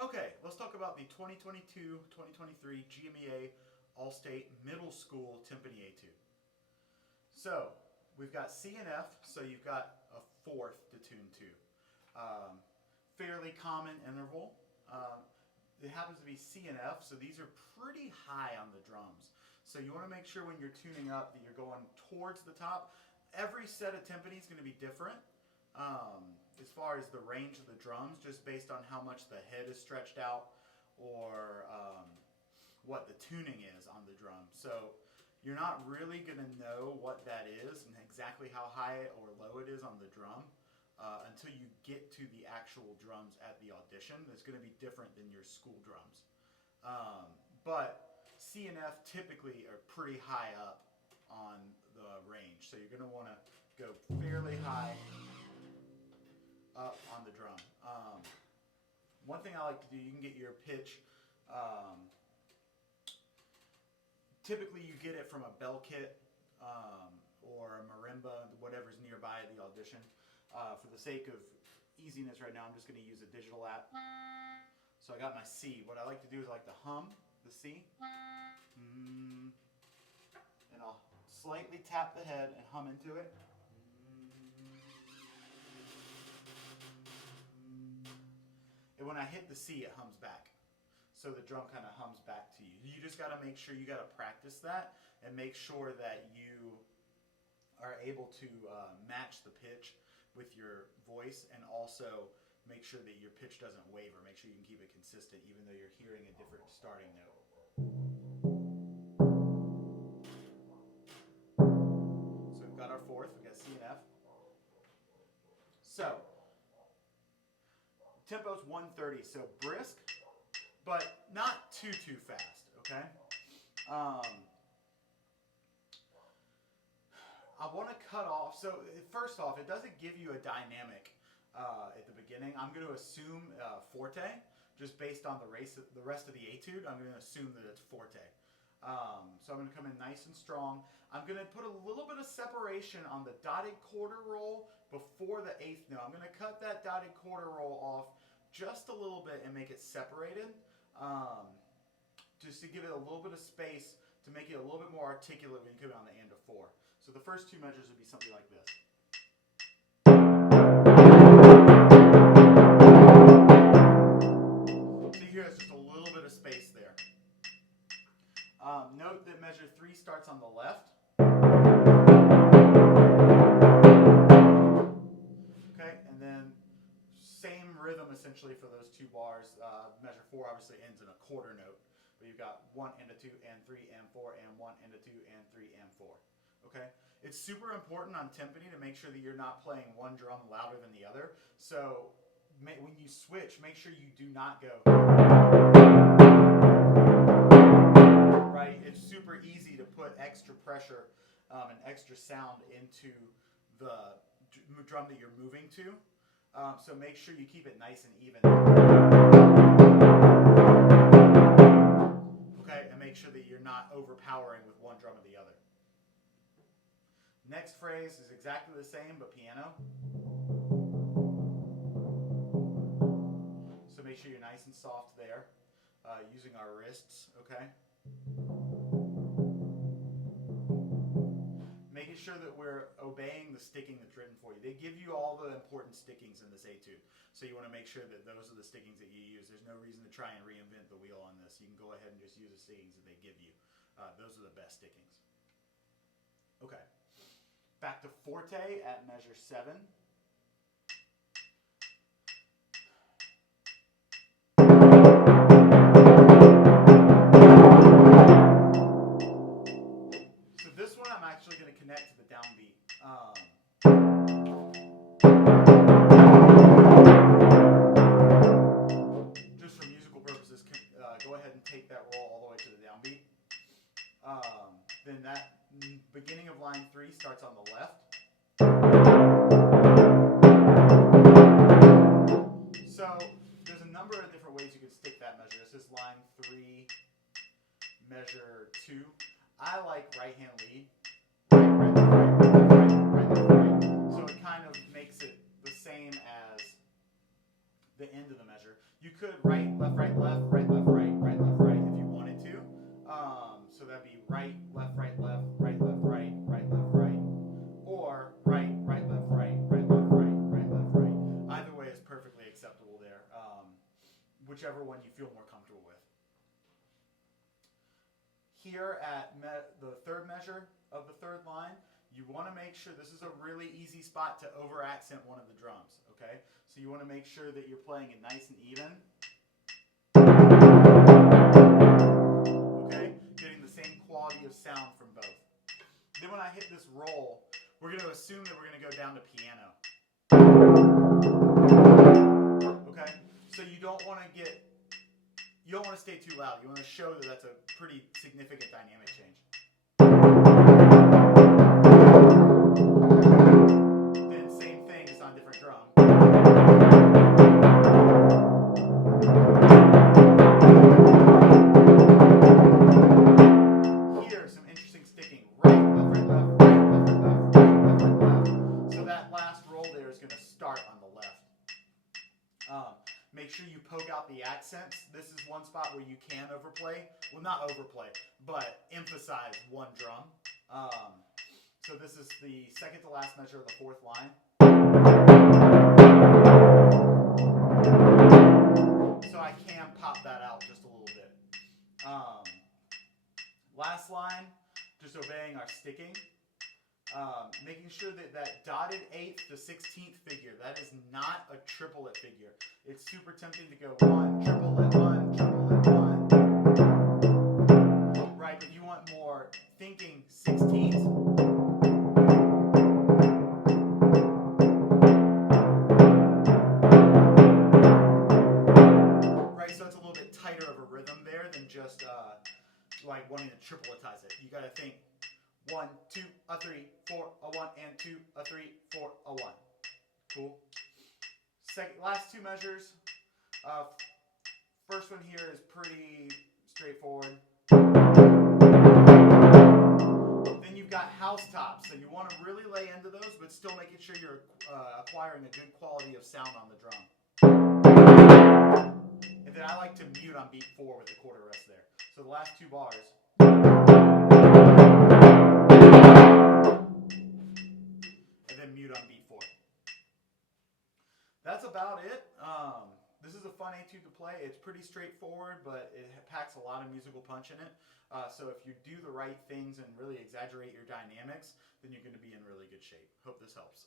Okay, let's talk about the 2022-2023 GMEA All-State Middle School Timpani etude. So we've got C and F, so you've got a fourth to tune to. Fairly common interval. It happens to be C and F, so these are pretty high on the drums. So you want to make sure when you're tuning up that you're going towards the top. Every set of timpani is going to be different as far as the range of the drums, just based on how much the head is stretched out or what the tuning is on the drum. So you're not really going to know what that is and exactly how high or low it is on the drum until you get to the actual drums at the audition. It's going to be different than your school drums. But C and F typically are pretty high up on the range. So you're going to want to go fairly high up on the drum. One thing I like to do, you can get your pitch. Typically you get it from a bell kit or a marimba, whatever's nearby at the audition. For the sake of easiness right now, I'm just going to use a digital app. So I got my C. What I like to do is I like to hum the C. And I'll slightly tap the head and hum into it. And when I hit the C, it hums back. So the drum kind of hums back to you. You just got to make sure you got to practice that and make sure that you are able to match the pitch with your voice, and also make sure that your pitch doesn't waver. Make sure you can keep it consistent even though you're hearing a different starting note. So we've got our fourth, we've got C and F. So tempo's 130, so brisk, but not too fast, okay? I want to cut off, so first off, it doesn't give you a dynamic at the beginning. I'm going to assume forte, just based on the rest of the etude. I'm going to assume that it's forte. So I'm going to come in nice and strong. I'm going to put a little bit of separation on the dotted quarter roll before the eighth note. I'm going to cut that dotted quarter roll off just a little bit and make it separated, just to give it a little bit of space to make it a little bit more articulate when you come on the end of four. So the first two measures would be something like this. So you hear it's just a little bit of space there. Note that measure 3 starts on the left. Okay, and then same rhythm essentially for those two bars. Measure 4 obviously ends in a quarter note, but you've got 1 and a 2 and 3 and 4 and 1 and a 2 and 3 and 4. Okay, it's super important on timpani to make sure that you're not playing one drum louder than the other. So when you switch, make sure you do not go right. It's super easy to put extra pressure and extra sound into the drum that you're moving to. So make sure you keep it nice and even. Okay, and make sure that you're not overpowering with one drum or the other. Next phrase is exactly the same, but piano. So make sure you're nice and soft there, using our wrists, okay? Making sure that we're obeying the sticking that's written for you. They give you all the important stickings in this etude, so you want to make sure that those are the stickings that you use. There's no reason to try and reinvent the wheel on this. You can go ahead and just use the stickings that they give you. Those are the best stickings. Okay. Back to forte at measure 7. So this one I'm actually going to connect to the downbeat. Just for musical purposes, go ahead and take that roll all the way to the downbeat. Then that beginning of line 3 starts on the left. So there's a number of different ways you can stick that measure. This is line 3, measure 2. I like right hand lead. Right, right. So it kind of makes it the same as the end of the measure. You could right, left, right, left, right, left, right, right, left, right if you wanted to. So that'd be right, left, right, left, right, left, right, right, left, right. Or right, right, left, right, right, left, right, right, left, right. Either way is perfectly acceptable there. Whichever one you feel more comfortable with. Here at the third measure of the third line, you want to make sure this is a really easy spot to over accent one of the drums, okay? So you want to make sure that you're playing it nice and even. Okay? Getting the same quality of sound from both. Then when I hit this roll, we're going to assume that we're going to go down to piano. Okay? So you don't want to stay too loud. You want to show that that's a pretty significant dynamic change. Then same thing, just on different drum. Here, some interesting sticking. Right, left, right, left, right, left, right, left, right, left, right, left. So that last roll there is going to start on the left. Make sure you poke out the accents. This is one spot where you can overplay. Well, not overplay, but emphasize one drum. So this is the second to last measure of the fourth line. So I can pop that out just a little bit. Last line, just obeying our sticking. Making sure that that dotted 8th to 16th figure, that is not a triplet figure. It's super tempting to go 1, triplet 1, triplet 1. Right, but you want more thinking 16th. Right, so it's a little bit tighter of a rhythm there than just like wanting to tripletize it. You got to think 1, 2, a 3, 4, a 1, and 2, a 3, 4, a 1. Cool. Last two measures. First one here is pretty straightforward. Then you've got house tops, so you want to really lay into those, but still making sure you're acquiring a good quality of sound on the drum. And then I like to mute on beat 4 with the quarter rest there. So the last two bars. Mute on beat 4. That's about it. This is a fun etude to play. It's pretty straightforward, but it packs a lot of musical punch in it. So if you do the right things and really exaggerate your dynamics, then you're going to be in really good shape. Hope this helps.